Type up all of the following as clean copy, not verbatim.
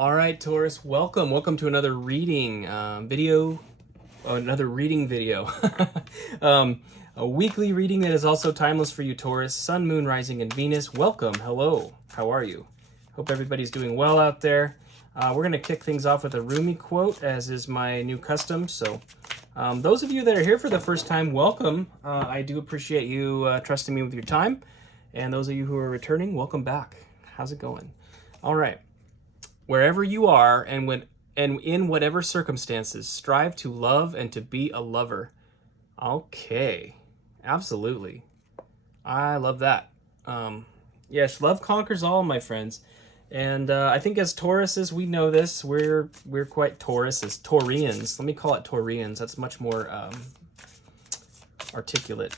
All right, Taurus, welcome to another reading video, another reading video. A weekly reading that is also timeless for you, Taurus. Sun, Moon, Rising, and Venus. Welcome. Hello. How are you? Hope everybody's doing well out there. We're going to kick things off with a Rumi quote, as is my new custom. So those of you that are here for the first time, welcome. I do appreciate you trusting me with your time. And those of you who are returning, welcome back. How's it going? All right. Wherever you are and in whatever circumstances, strive to love and to be a lover. Okay, absolutely. I love that. Yes, love conquers all, my friends. And I think as Tauruses, we know this. We're quite Tauruses, Taurians. Let me call it Taurians. That's much more articulate.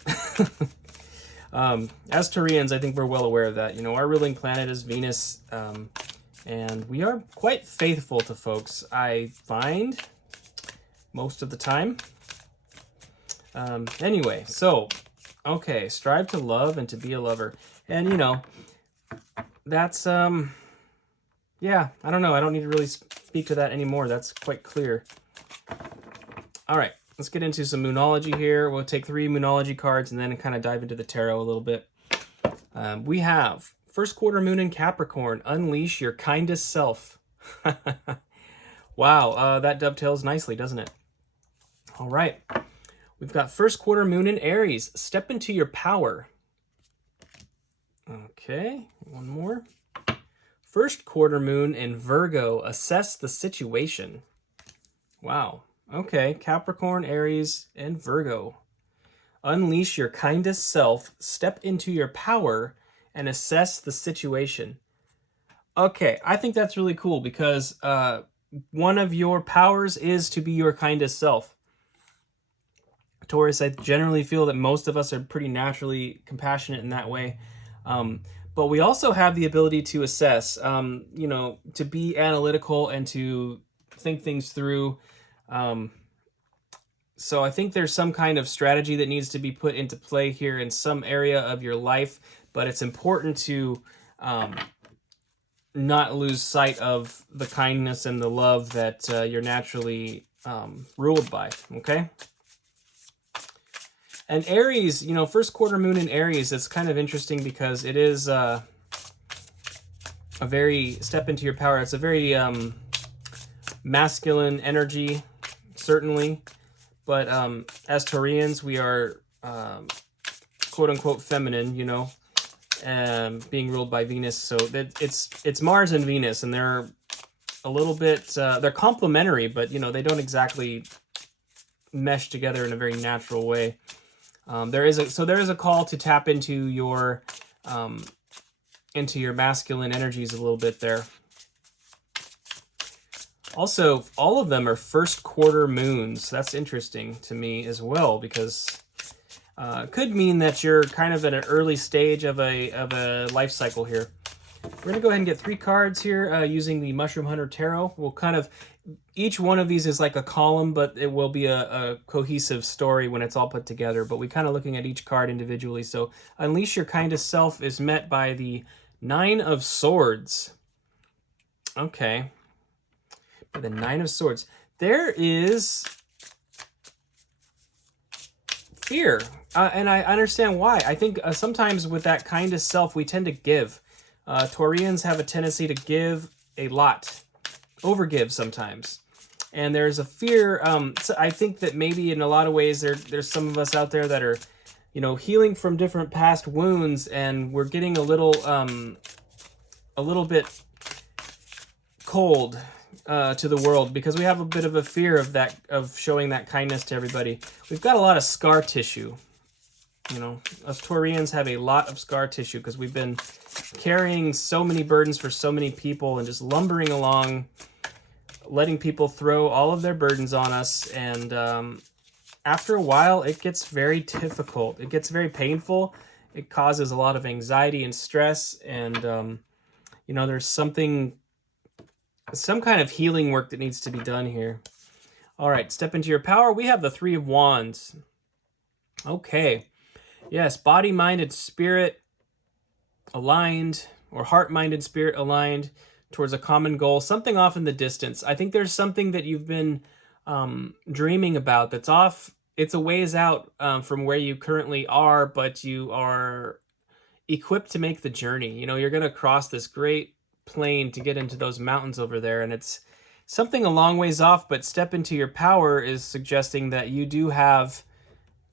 As Taurians, I think we're well aware of that. You know, our ruling planet is Venus. And we are quite faithful to folks, I find, most of the time. Anyway, so, okay, strive to love and to be a lover. And, you know, that's, yeah, I don't know. I don't need to really speak to that anymore. That's quite clear. All right, let's get into some Moonology here. We'll take 3 Moonology cards and then kind of dive into the tarot a little bit. We have first quarter moon in Capricorn, unleash your kindest self. Wow, that dovetails nicely, doesn't it? All right. We've got first quarter moon in Aries, step into your power. Okay, one more. First quarter moon in Virgo, assess the situation. Wow. Okay, Capricorn, Aries, and Virgo. Unleash your kindest self, step into your power, and assess the situation. Okay, I think that's really cool because one of your powers is to be your kindest self. Taurus, I generally feel that most of us are pretty naturally compassionate in that way. But we also have the ability to assess, you know, to be analytical and to think things through. So I think there's some kind of strategy that needs to be put into play here in some area of your life, but it's important to not lose sight of the kindness and the love that you're naturally ruled by, okay? And Aries, you know, first quarter moon in Aries, it's kind of interesting because it is a very, step into your power, it's a very masculine energy, certainly. But as Taurians, we are quote-unquote feminine, you know, being ruled by Venus. So it's Mars and Venus, and they're a little bit, they're complementary, but, you know, they don't exactly mesh together in a very natural way. There is a call to tap into your masculine energies a little bit there. Also, all of them are first quarter moons. That's interesting to me as well, because it could mean that you're kind of at an early stage of a life cycle here. We're going to go ahead and get 3 cards here using the Mushroom Hunter Tarot. We'll kind of, each one of these is like a column, but it will be a cohesive story when it's all put together. But we're kind of looking at each card individually. So, Unleash Your Kindest Self is met by the 9 of Swords. Okay. The 9 of Swords. There is fear, and I understand why. I think sometimes with that kindest self, we tend to give. Taurians have a tendency to give a lot, overgive sometimes, and there's a fear. So I think that maybe in a lot of ways there's some of us out there that are, you know, healing from different past wounds, and we're getting a little bit cold to the world because we have a bit of a fear of showing that kindness to everybody. We've got a lot of scar tissue. You know, us Taurians have a lot of scar tissue because we've been carrying so many burdens for so many people and just lumbering along, letting people throw all of their burdens on us. And after a while, it gets very difficult. It gets very painful. It causes a lot of anxiety and stress. And, you know, there's some kind of healing work that needs to be done here. All right, step into your power. We have the 3 of Wands. Okay. Yes, body, mind, and spirit aligned, or heart, mind, and spirit aligned towards a common goal, something off in the distance. I think there's something that you've been dreaming about that's off. It's a ways out from where you currently are, but you are equipped to make the journey. You know, you're going to cross this great plain to get into those mountains over there, and it's something a long ways off, but step into your power is suggesting that you do have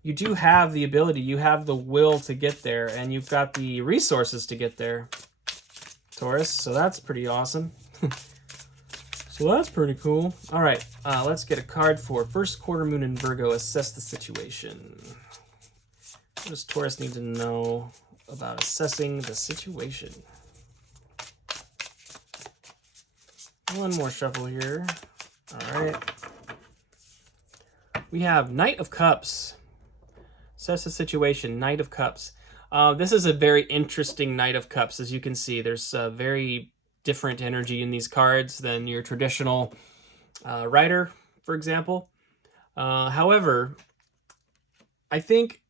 the ability, you have the will to get there, and you've got the resources to get there, Taurus. So that's pretty awesome. So that's pretty cool. All right, let's get a card for first quarter moon in Virgo. Assess the situation. What does Taurus need to know about assessing the situation? One more shuffle here. All right. We have Knight of Cups. Assess the situation, Knight of Cups. This is a very interesting Knight of Cups. As you can see, there's a very different energy in these cards than your traditional Rider, for example. However, I think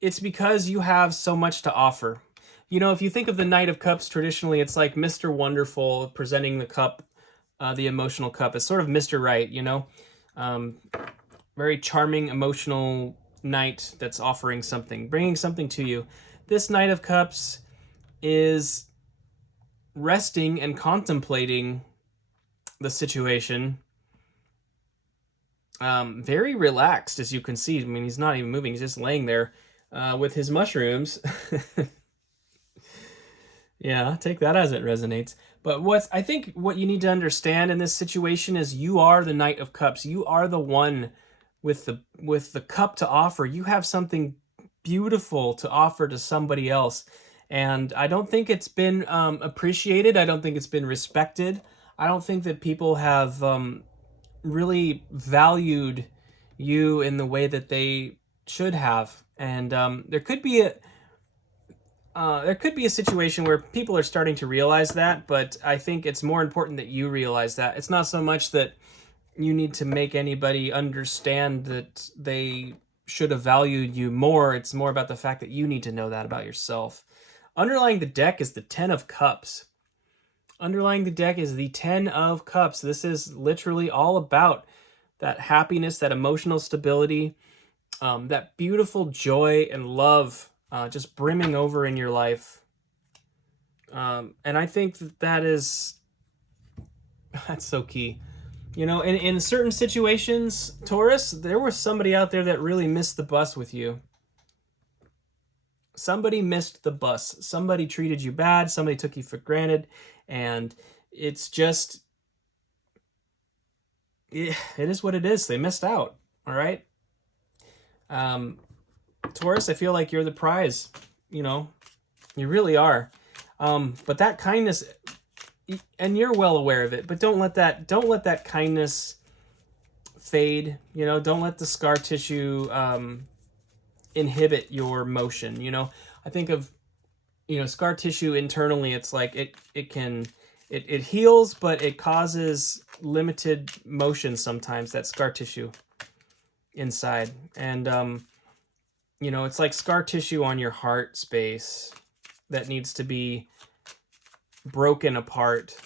it's because you have so much to offer. You know, if you think of the Knight of Cups, traditionally, it's like Mr. Wonderful presenting the cup, the emotional cup. It's sort of Mr. Right, you know? Very charming, emotional knight that's offering something, bringing something to you. This Knight of Cups is resting and contemplating the situation. Very relaxed, as you can see. I mean, he's not even moving. He's just laying there with his mushrooms. Yeah, take that as it resonates. But I think what you need to understand in this situation is you are the Knight of Cups. You are the one with the cup to offer. You have something beautiful to offer to somebody else. And I don't think it's been appreciated. I don't think it's been respected. I don't think that people have really valued you in the way that they should have. And there could be a situation where people are starting to realize that, but I think it's more important that you realize that. It's not so much that you need to make anybody understand that they should have valued you more. It's more about the fact that you need to know that about yourself. Underlying the deck is the Ten of Cups. Underlying the deck is the Ten of Cups. This is literally all about that happiness, that emotional stability, that beautiful joy and love just brimming over in your life. And I think that's so key. You know, in certain situations, Taurus, there was somebody out there that really missed the bus with you. Somebody missed the bus. Somebody treated you bad. Somebody took you for granted. And it's just, it is what it is. They missed out. All right? Taurus, I feel like you're the prize. You know, you really are. But that kindness, and you're well aware of it, but don't let that kindness fade. You know, don't let the scar tissue inhibit your motion. You know, I think of, you know, scar tissue internally. It's like it heals, but it causes limited motion sometimes. That scar tissue inside, and you know, it's like scar tissue on your heart space that needs to be broken apart.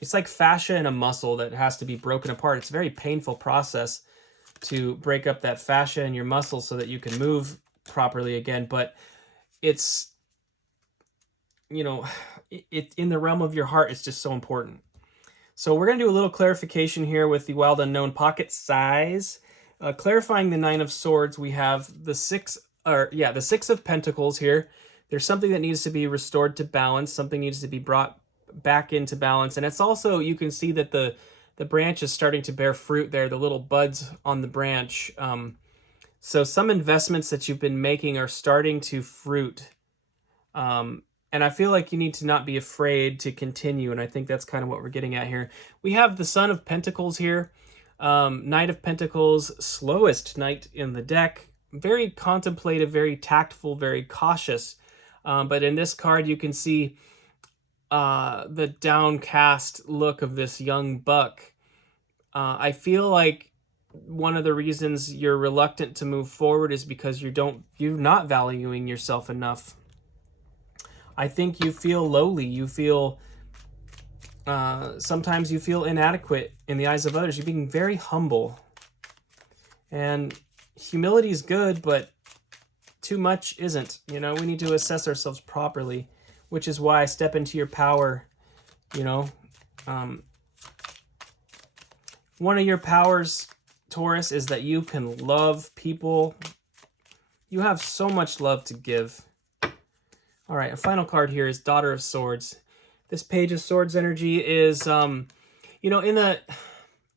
It's like fascia in a muscle that has to be broken apart. It's a very painful process to break up that fascia in your muscle so that you can move properly again. But it's, you know, it in the realm of your heart, it's just so important. So we're going to do a little clarification here with the Wild Unknown pocket size. Clarifying the Nine of Swords, we have the Six of Pentacles here. There's something that needs to be restored to balance. Something needs to be brought back into balance. And it's also, you can see that the branch is starting to bear fruit there, the little buds on the branch. So some investments that you've been making are starting to fruit. And I feel like you need to not be afraid to continue. And I think that's kind of what we're getting at here. We have the Son of Pentacles here. Knight of Pentacles, slowest knight in the deck. Very contemplative, very tactful, very cautious. But in this card, you can see the downcast look of this young buck. I feel like one of the reasons you're reluctant to move forward is because you're not valuing yourself enough. I think you feel lowly. You feel Sometimes you feel inadequate in the eyes of others. You're being very humble. And humility is good, but too much isn't. You know, we need to assess ourselves properly, which is why I step into your power, you know. One of your powers, Taurus, is that you can love people. You have so much love to give. All right, a final card here is Daughter of Swords. This Page of Swords energy is, you know, in the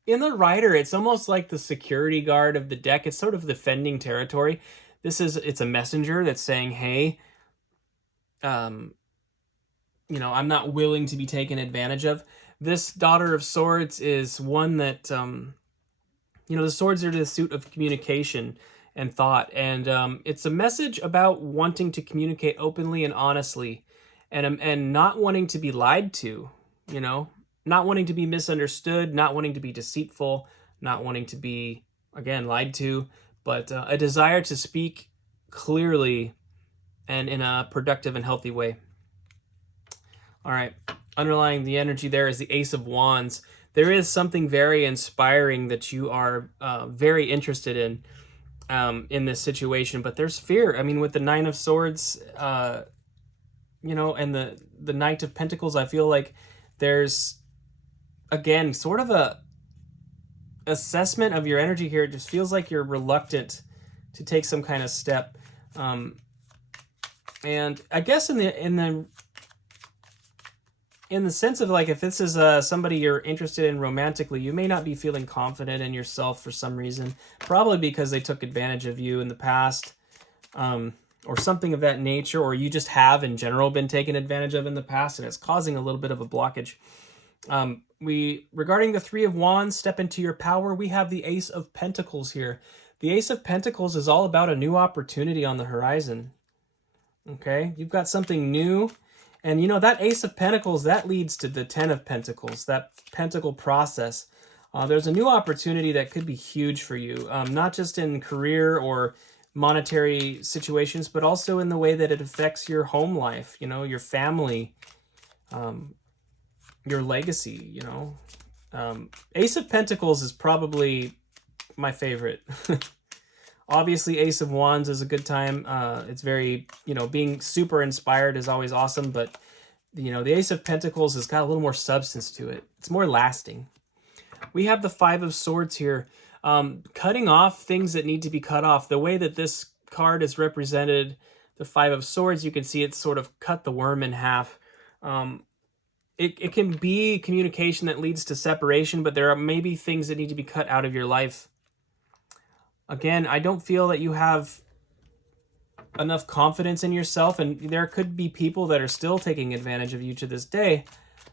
Rider, it's almost like the security guard of the deck. It's sort of defending territory. It's a messenger that's saying, hey, you know, I'm not willing to be taken advantage of. This Daughter of Swords is one that, you know, the swords are the suit of communication and thought. And it's a message about wanting to communicate openly and honestly and not wanting to be lied to, you know, not wanting to be misunderstood, not wanting to be deceitful, not wanting to be, again, lied to, but a desire to speak clearly and in a productive and healthy way. All right, underlying the energy there is the Ace of Wands. There is something very inspiring that you are very interested in this situation, but there's fear. I mean, with the Nine of Swords, you know, and the Knight of Pentacles, I feel like there's, again, sort of a assessment of your energy here. It just feels like you're reluctant to take some kind of step. And I guess in the sense of, like, if this is somebody you're interested in romantically, you may not be feeling confident in yourself for some reason, probably because they took advantage of you in the past, or something of that nature, or you just have in general been taken advantage of in the past, and it's causing a little bit of a blockage. Regarding the Three of Wands, step into your power, we have the Ace of Pentacles here. The Ace of Pentacles is all about a new opportunity on the horizon. Okay, you've got something new. And, you know, that Ace of Pentacles, that leads to the Ten of Pentacles, that Pentacle process. There's a new opportunity that could be huge for you, not just in career or monetary situations, but also in the way that it affects your home life, you know, your family, your legacy, you know. Ace of Pentacles is probably my favorite. Obviously, Ace of Wands is a good time. It's very, you know, being super inspired is always awesome, but, you know, the Ace of Pentacles has got a little more substance to it. It's more lasting. We have the Five of Swords here. Cutting off things that need to be cut off. The way that this card is represented, the Five of Swords, you can see it's sort of cut the worm in half. It can be communication that leads to separation, but there are maybe things that need to be cut out of your life. Again, I don't feel that you have enough confidence in yourself, and there could be people that are still taking advantage of you to this day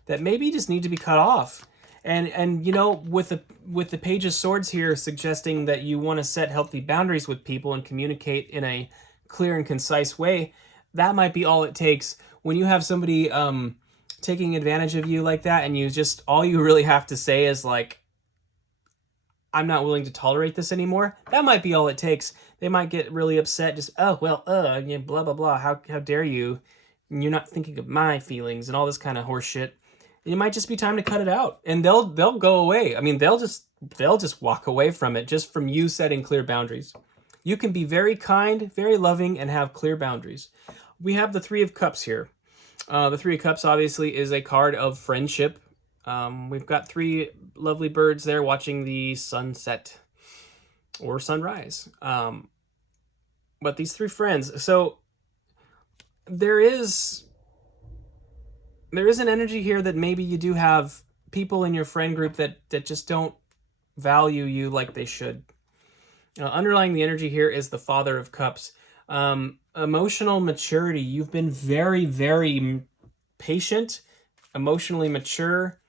that maybe just need to be cut off. And you know, with the Page of Swords here suggesting that you want to set healthy boundaries with people and communicate in a clear and concise way, that might be all it takes. When you have somebody taking advantage of you like that, and all you really have to say is, like, I'm not willing to tolerate this anymore, that might be all it takes. They might get really upset, just, oh, well, yeah, blah, blah, blah, how dare you, you're not thinking of my feelings, and all this kind of horse shit. It might just be time to cut it out, and they'll go away. I mean, they'll just walk away from it, just from you setting clear boundaries. You can be very kind, very loving, and have clear boundaries. We have the Three of Cups here. The Three of Cups obviously is a card of friendship. We've got three lovely birds there watching the sunset or sunrise. But these three friends, so there is an energy here that maybe you do have people in your friend group that just don't value you like they should. Underlying the energy here is the Father of Cups. Emotional maturity. You've been very, very patient, emotionally mature,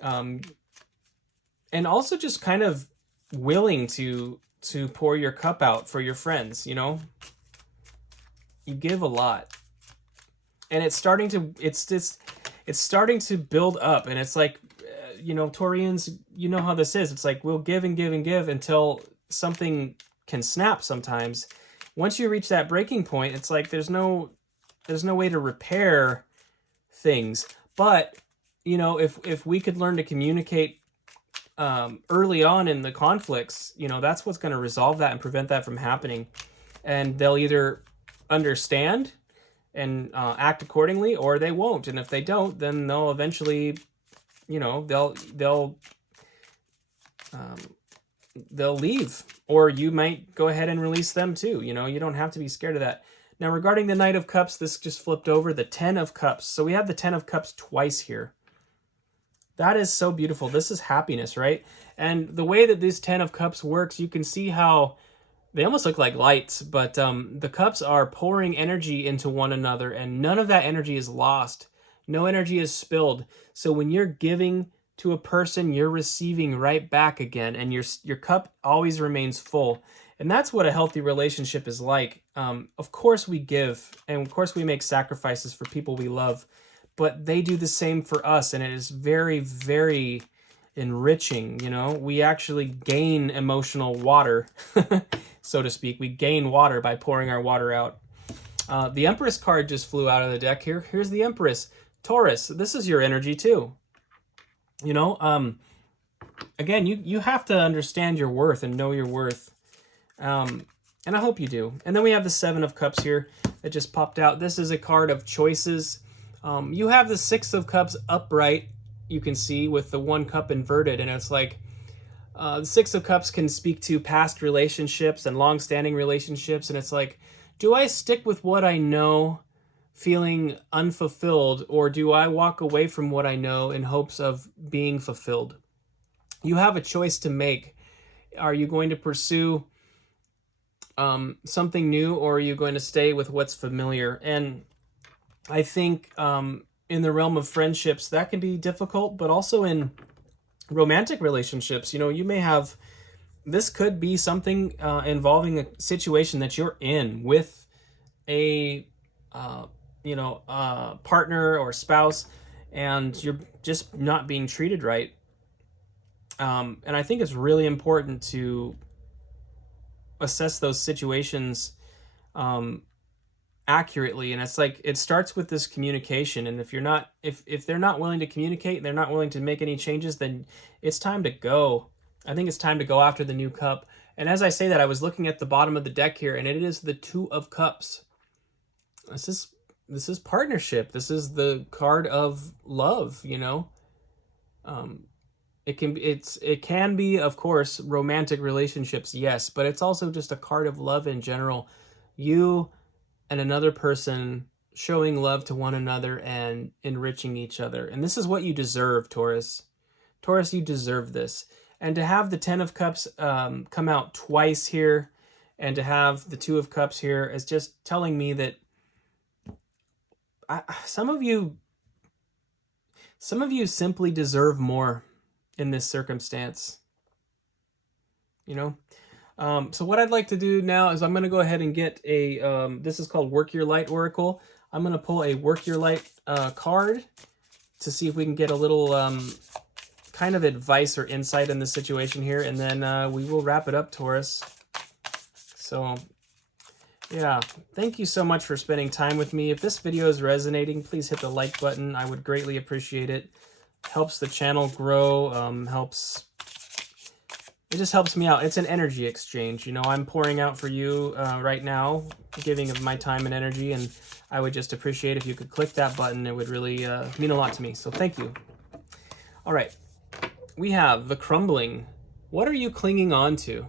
and also just kind of willing to pour your cup out for your friends, you know? You give a lot. And it's starting to build up, and it's like, you know, Taurians, you know how this is. It's like we'll give and give and give until something can snap sometimes. Once you reach that breaking point, it's like there's no way to repair things. But you know, if we could learn to communicate early on in the conflicts, you know, that's what's going to resolve that and prevent that from happening. And they'll either understand and act accordingly, or they won't. And if they don't, then they'll eventually, you know, they'll leave, or you might go ahead and release them too. You know, you don't have to be scared of that. Now, regarding the Knight of Cups, this just flipped over, the Ten of Cups. So we have the Ten of Cups twice here. That is so beautiful. This is happiness, right? And the way that this Ten of Cups works, you can see how they almost look like lights, but the cups are pouring energy into one another, and none of that energy is lost. No energy is spilled. So when you're giving to a person, you're receiving right back again, and your cup always remains full. And that's what a healthy relationship is like. Of course we give, and of course we make sacrifices for people we love, but they do the same for us, and it is very, very enriching. You know, we actually gain emotional water, so to speak. We gain water by pouring our water out. The Empress card just flew out of the deck here. Here's the Empress. Taurus, this is your energy too. You know, again, you have to understand your worth and know your worth. And I hope you do. And then we have the Seven of Cups here that just popped out. This is a card of choices. You have the Six of Cups upright, you can see, with the one cup inverted. And it's like, the Six of Cups can speak to past relationships and long-standing relationships. And it's like, do I stick with what I know, feeling unfulfilled, or do I walk away from what I know in hopes of being fulfilled? You have a choice to make. Are you going to pursue something new, or are you going to stay with what's familiar? And I think in the realm of friendships, that can be difficult, but also in romantic relationships, you know, you may have, this could be something involving a situation that you're in with a, partner or spouse, and you're just not being treated right. And I think it's really important to assess those situations accurately. And it's like, it starts with this communication. And if you're not, if they're not willing to communicate, they're not willing to make any changes, then it's time to go. I think it's time to go after the new cup. And as I say that, I was looking at the bottom of the deck here, and it is the Two of Cups. This is partnership. This is the card of love, you know. It can be, of course, romantic relationships, yes, but it's also just a card of love in general. You and another person showing love to one another and enriching each other. And this is what you deserve, Taurus. Taurus, you deserve this. And to have the Ten of Cups come out twice here, and to have the Two of Cups here, is just telling me that some of you simply deserve more in this circumstance, you know. So what I'd like to do now is I'm going to go ahead and get a, this is called Work Your Light Oracle. I'm going to pull a Work Your Light card to see if we can get a little kind of advice or insight in the situation here, and then we will wrap it up, Taurus. So yeah, thank you so much for spending time with me. If this video is resonating, please hit the like button. I would greatly appreciate it. Helps the channel grow, it just helps me out. It's an energy exchange. You know, I'm pouring out for you right now, giving of my time and energy, and I would just appreciate if you could click that button. It would really mean a lot to me. So thank you. All right, we have the Crumbling. What are you clinging on to?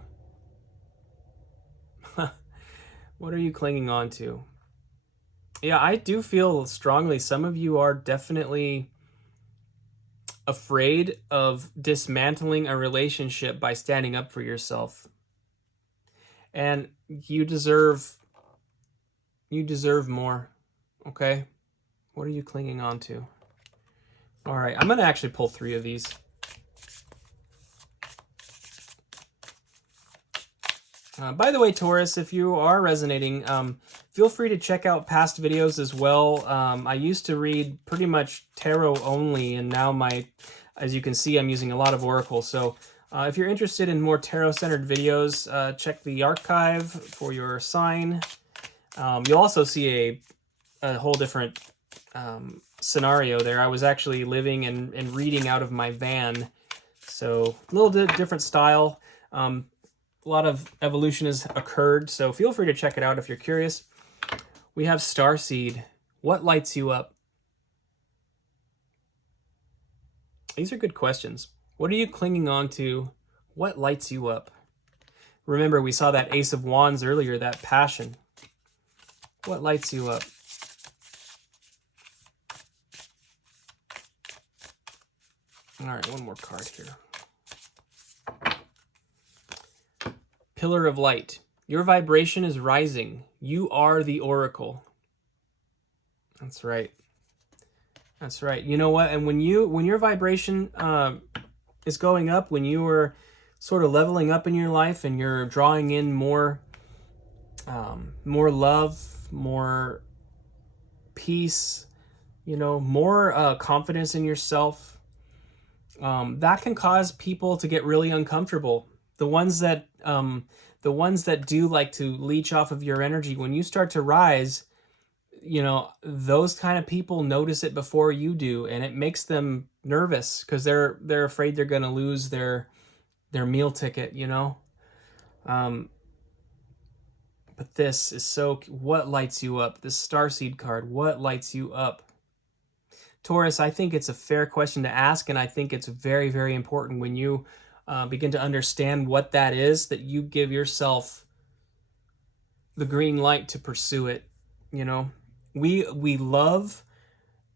What are you clinging on to? Yeah, I do feel strongly some of you are definitely afraid of dismantling a relationship by standing up for yourself. And you deserve more, okay? What are you clinging on to? All right, I'm going to actually pull 3 of these. By the way, Taurus, if you are resonating, feel free to check out past videos as well. I used to read pretty much tarot only, and now as you can see, I'm using a lot of Oracle. So if you're interested in more tarot-centered videos, check the archive for your sign. You'll also see a whole different scenario there. I was actually living and reading out of my van. So a little bit different style. A lot of evolution has occurred, so feel free to check it out if you're curious. We have Starseed. What lights you up? These are good questions. What are you clinging on to? What lights you up? Remember, we saw that Ace of Wands earlier, that passion. What lights you up? All right, one more card here. Pillar of Light. Your vibration is rising. You are the oracle. That's right. That's right. You know what? And when your vibration is going up, when you are sort of leveling up in your life and you're drawing in more love, more peace, more confidence in yourself, that can cause people to get really uncomfortable. The ones that do like to leech off of your energy, when you start to rise, those kind of people notice it before you do, and it makes them nervous because they're afraid they're going to lose their meal ticket, but this is so... What lights you up? This Starseed card, what lights you up? Taurus, I think it's a fair question to ask, and I think it's very, very important when you begin to understand what that is, that you give yourself the green light to pursue it. We love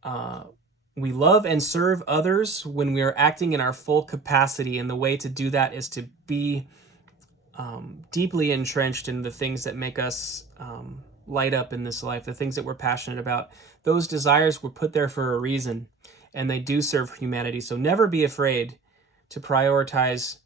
and serve others when we are acting in our full capacity, and the way to do that is to be deeply entrenched in the things that make us light up in this life, the things that we're passionate about. Those desires were put there for a reason, and they do serve humanity. So never be afraid to prioritize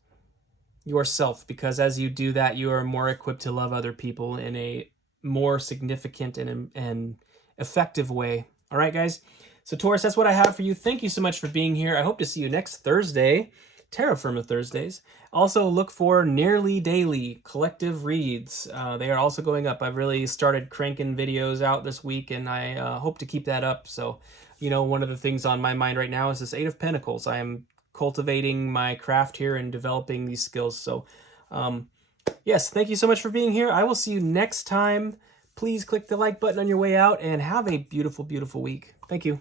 yourself, because as you do that, you are more equipped to love other people in a more significant and effective way. All right, guys? So Taurus, that's what I have for you. Thank you so much for being here. I hope to see you next Thursday, Terra Firma Thursdays. Also, look for nearly daily collective reads. They are also going up. I've really started cranking videos out this week, and I hope to keep that up. So, one of the things on my mind right now is this Eight of Pentacles. I am cultivating my craft here and developing these skills. So, yes, thank you so much for being here. I will see you next time. Please click the like button on your way out, and have a beautiful, beautiful week. Thank you.